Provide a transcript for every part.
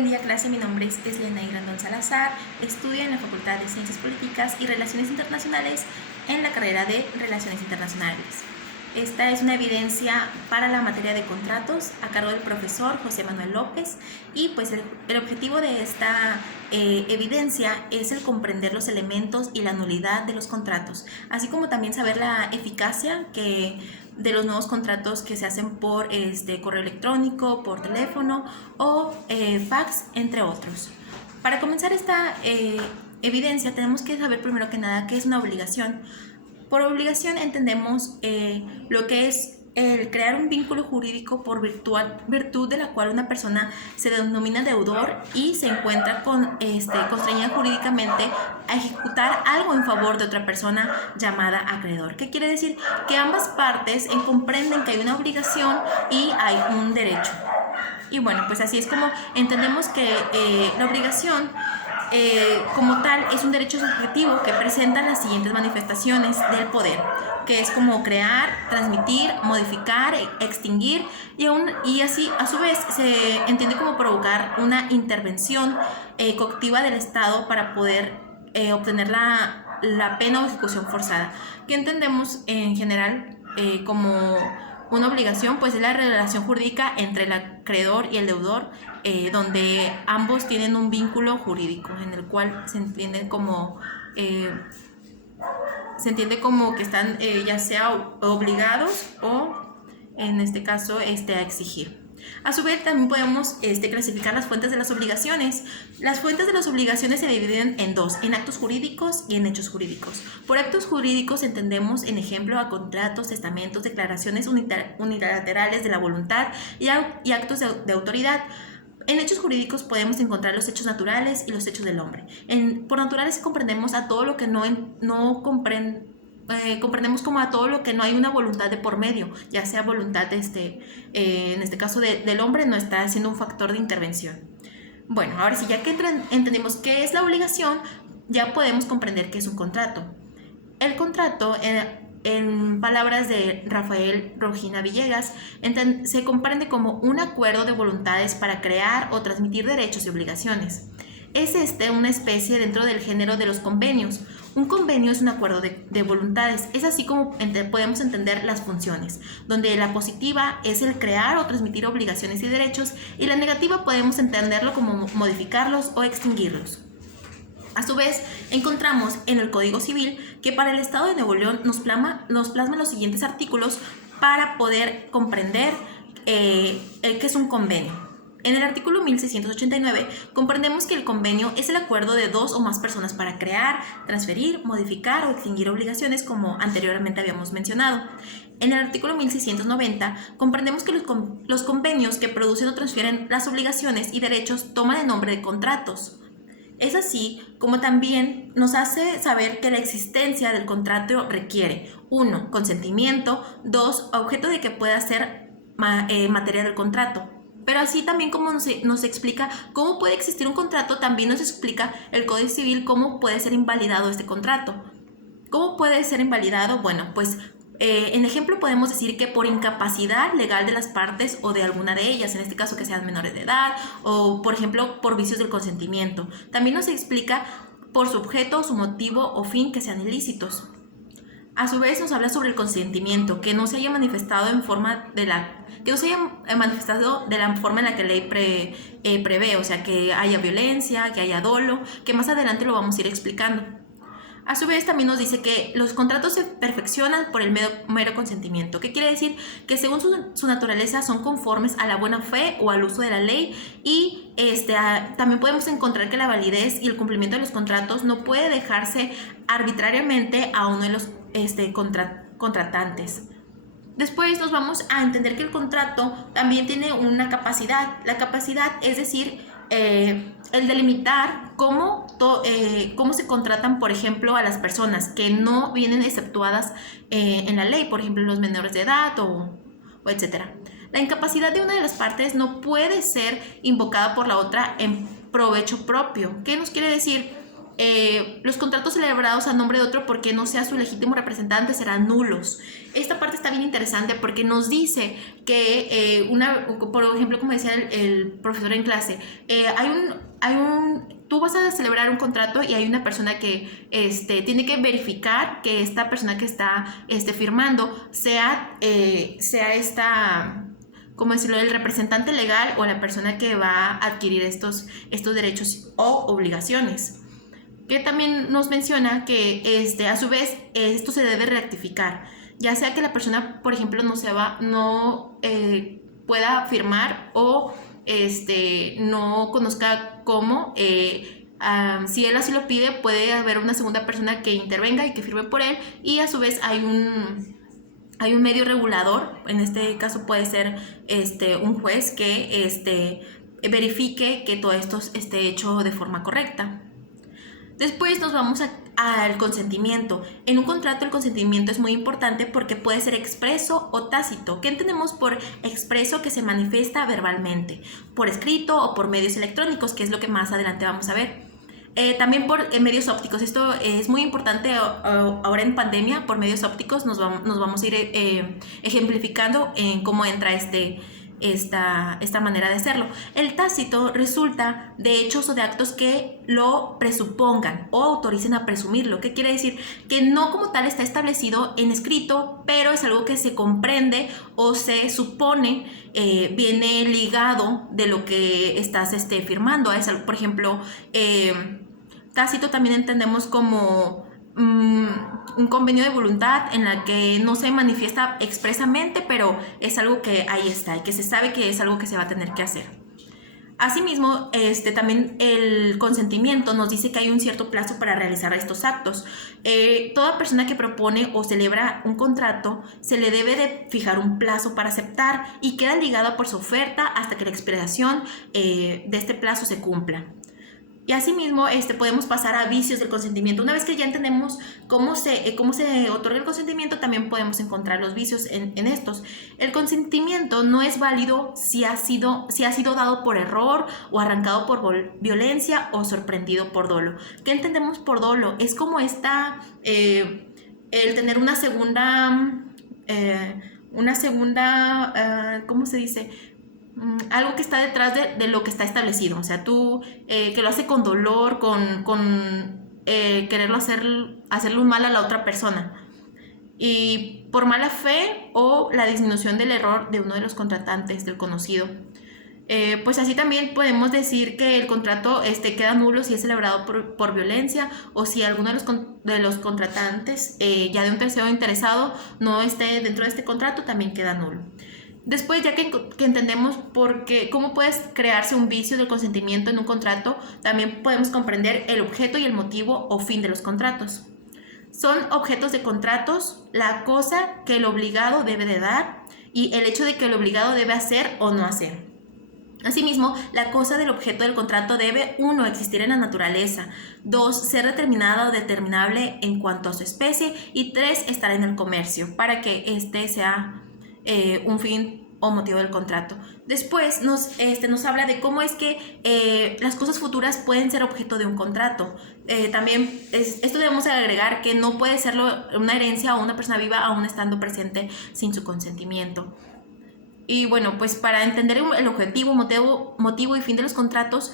buen día, clase. Mi nombre es Esliana Grandón Salazar. Estudio en la Facultad de Ciencias Políticas y Relaciones Internacionales en la carrera de Relaciones Internacionales. Esta es una evidencia para la materia de contratos a cargo del profesor José Manuel López y pues el objetivo de esta evidencia es el comprender los elementos y la nulidad de los contratos, así como también saber la eficacia de los nuevos contratos que se hacen por correo electrónico, por teléfono o fax, entre otros. Para comenzar esta evidencia tenemos que saber primero que nada qué es una obligación. Por obligación entendemos lo que es el crear un vínculo jurídico por virtud de la cual una persona se denomina deudor y se encuentra constreñida jurídicamente a ejecutar algo en favor de otra persona llamada acreedor. ¿Qué quiere decir? Que ambas partes comprenden que hay una obligación y hay un derecho. Y bueno, pues así es como entendemos que la obligación como tal es un derecho subjetivo que presenta las siguientes manifestaciones del poder, que es como crear, transmitir, modificar, extinguir y así a su vez se entiende como provocar una intervención coactiva del Estado para poder obtener la pena o ejecución forzada, que entendemos en general como una obligación, pues es la relación jurídica entre el acreedor y el deudor, donde ambos tienen un vínculo jurídico en el cual se entiende como que están ya sea obligados o en este caso a exigir. A su vez también podemos clasificar las fuentes de las obligaciones. Las fuentes de las obligaciones se dividen en dos, en actos jurídicos y en hechos jurídicos. Por actos jurídicos entendemos en ejemplo a contratos, testamentos, declaraciones unilaterales de la voluntad y actos de autoridad. En hechos jurídicos podemos encontrar los hechos naturales y los hechos del hombre. Por naturales comprendemos a todo lo que comprendemos como a todo lo que no hay una voluntad de por medio, ya sea voluntad en este caso del hombre no está siendo un factor de intervención. Bueno, ahora sí, ya que entendemos qué es la obligación, ya podemos comprender qué es un contrato. El contrato, en palabras de Rafael Rojina Villegas, se comprende como un acuerdo de voluntades para crear o transmitir derechos y obligaciones. Es una especie dentro del género de los convenios. Un convenio es un acuerdo de voluntades. Es así como podemos entender las funciones, donde la positiva es el crear o transmitir obligaciones y derechos, y la negativa podemos entenderlo como modificarlos o extinguirlos. A su vez, encontramos en el Código Civil que para el Estado de Nuevo León nos plasma los siguientes artículos para poder comprender qué es un convenio. En el artículo 1689 comprendemos que el convenio es el acuerdo de dos o más personas para crear, transferir, modificar o extinguir obligaciones, como anteriormente habíamos mencionado. En el artículo 1690 comprendemos que los convenios que producen o transfieren las obligaciones y derechos toman el nombre de contratos. Es así como también nos hace saber que la existencia del contrato requiere 1. Consentimiento, 2. Objeto de que pueda ser materia del contrato. Pero así también como nos explica cómo puede existir un contrato, también nos explica el Código Civil cómo puede ser invalidado este contrato. ¿Cómo puede ser invalidado? Bueno, pues en ejemplo podemos decir que por incapacidad legal de las partes o de alguna de ellas, en este caso que sean menores de edad o por ejemplo por vicios del consentimiento. También nos explica por su objeto, su motivo o fin que sean ilícitos. A su vez nos habla sobre el consentimiento, que no se haya manifestado de la forma en la que la ley prevé, o sea, que haya violencia, que haya dolo, que más adelante lo vamos a ir explicando. A su vez también nos dice que los contratos se perfeccionan por el mero consentimiento. ¿Qué quiere decir? Que según su naturaleza son conformes a la buena fe o al uso de la ley y también podemos encontrar que la validez y el cumplimiento de los contratos no puede dejarse arbitrariamente a uno de los contratantes. Después nos vamos a entender que el contrato también tiene una capacidad. La capacidad es decir, el delimitar cómo se contratan, por ejemplo, a las personas que no vienen exceptuadas en la ley, por ejemplo, los menores de edad o etcétera. La incapacidad de una de las partes no puede ser invocada por la otra en provecho propio. ¿Qué nos quiere decir? los contratos celebrados a nombre de otro porque no sea su legítimo representante serán nulos. Esta parte está bien interesante porque nos dice que, por ejemplo, como decía el profesor en clase, tú vas a celebrar un contrato y hay una persona que tiene que verificar que esta persona que está firmando sea esta, ¿cómo decirlo?, el representante legal o la persona que va a adquirir estos derechos o obligaciones. Que también nos menciona que a su vez esto se debe rectificar, ya sea que la persona, por ejemplo, no pueda firmar o no conozca cómo. Si él así lo pide, puede haber una segunda persona que intervenga y que firme por él, y a su vez hay un medio regulador. En este caso puede ser un juez que verifique que todo esto esté hecho de forma correcta. Después nos vamos al consentimiento. En un contrato el consentimiento es muy importante porque puede ser expreso o tácito. ¿Qué entendemos por expreso? Que se manifiesta verbalmente, por escrito o por medios electrónicos, que es lo que más adelante vamos a ver. También por medios ópticos. Esto es muy importante ahora en pandemia. Por medios ópticos nos vamos a ir ejemplificando en cómo entra esta manera de hacerlo. El tácito resulta de hechos o de actos que lo presupongan o autoricen a presumirlo. ¿Qué quiere decir? Que no como tal está establecido en escrito, pero es algo que se comprende o se supone viene ligado de lo que estás firmando. Es algo, por ejemplo, tácito también entendemos como un convenio de voluntad en la que no se manifiesta expresamente, pero es algo que ahí está y que se sabe que es algo que se va a tener que hacer. Asimismo, también el consentimiento nos dice que hay un cierto plazo para realizar estos actos. Toda persona que propone o celebra un contrato se le debe de fijar un plazo para aceptar y queda ligada por su oferta hasta que la expiración de este plazo se cumpla. Y asimismo podemos pasar a vicios del consentimiento. Una vez que ya entendemos cómo se otorga el consentimiento, también podemos encontrar los vicios en estos. El consentimiento no es válido si ha sido dado por error o arrancado por violencia o sorprendido por dolo. ¿Qué entendemos por dolo? Es como el tener una segunda, ¿cómo se dice?, algo que está detrás de lo que está establecido. O sea, tú que lo hace con dolor, con quererlo hacerle un mal a la otra persona, y por mala fe o la disminución del error de uno de los contratantes, del conocido. Pues así también podemos decir que el contrato queda nulo si es celebrado por violencia, o si alguno de los contratantes, ya de un tercero interesado, no esté dentro de este contrato, también queda nulo. Después, ya que entendemos cómo puede crearse un vicio del consentimiento en un contrato, también podemos comprender el objeto y el motivo o fin de los contratos. Son objetos de contratos la cosa que el obligado debe de dar y el hecho de que el obligado debe hacer o no hacer. Asimismo, la cosa del objeto del contrato debe, 1, existir en la naturaleza, 2, ser determinada o determinable en cuanto a su especie, y 3, estar en el comercio, para que sea un fin o motivo del contrato. Después nos habla de cómo es que las cosas futuras pueden ser objeto de un contrato. También esto debemos agregar que no puede serlo una herencia o una persona viva aún estando presente sin su consentimiento. Y bueno, pues para entender el objetivo, motivo y fin de los contratos,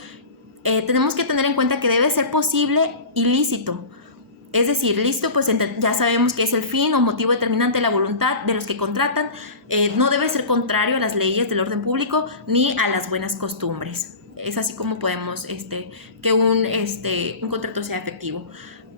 tenemos que tener en cuenta que debe ser posible y lícito. Es decir, listo, pues ya sabemos que es el fin o motivo determinante de la voluntad de los que contratan. No debe ser contrario a las leyes del orden público ni a las buenas costumbres. Es así como podemos que un contrato sea efectivo.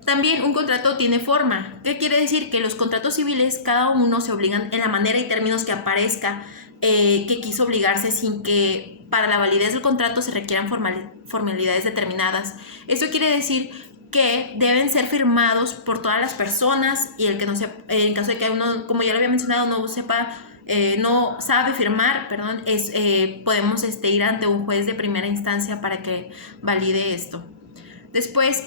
También un contrato tiene forma. ¿Qué quiere decir? Que los contratos civiles, cada uno se obligan en la manera y términos que aparezca que quiso obligarse, sin que para la validez del contrato se requieran formalidades determinadas. Eso quiere decir que deben ser firmados por todas las personas, y el que no sepa, en caso de que uno, como ya lo había mencionado, no sabe firmar, podemos ir ante un juez de primera instancia para que valide esto. Después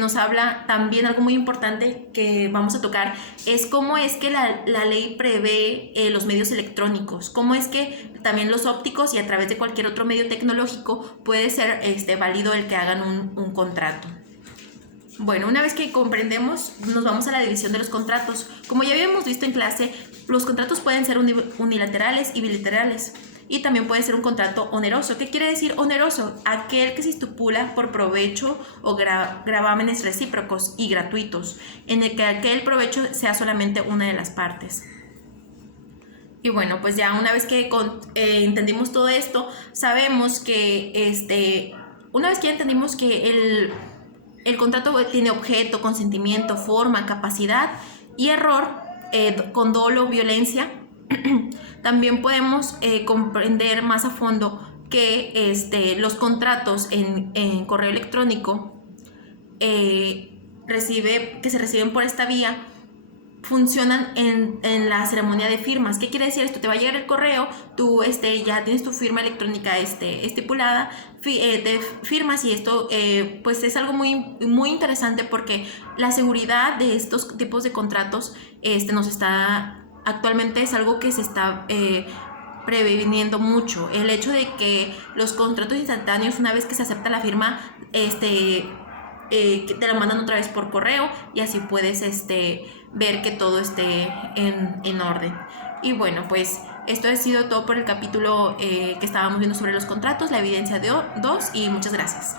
nos habla también algo muy importante que vamos a tocar, es cómo es que la ley prevé los medios electrónicos, cómo es que también los ópticos y a través de cualquier otro medio tecnológico puede ser válido el que hagan un contrato. Bueno, una vez que comprendemos, nos vamos a la división de los contratos. Como ya habíamos visto en clase, los contratos pueden ser unilaterales y bilaterales. Y también puede ser un contrato oneroso. ¿Qué quiere decir oneroso? Aquel que se estipula por provecho o gravámenes recíprocos y gratuitos, en el que aquel provecho sea solamente una de las partes. Y bueno, pues ya una vez que entendimos todo esto, sabemos que una vez que ya entendimos que el contrato tiene objeto, consentimiento, forma, capacidad y error, con dolo, violencia, también podemos comprender más a fondo que los contratos en correo electrónico que se reciben por esta vía funcionan en la ceremonia de firmas. ¿Qué quiere decir esto? Te va a llegar el correo, tú ya tienes tu firma electrónica estipulada, te firmas, y esto pues es algo muy, muy interesante, porque la seguridad de estos tipos de contratos actualmente es algo que se está previniendo mucho. El hecho de que los contratos instantáneos, una vez que se acepta la firma, que te lo mandan otra vez por correo, y así puedes ver que todo esté en orden. Y bueno, pues esto ha sido todo por el capítulo que estábamos viendo sobre los contratos, la evidencia de 2, y muchas gracias.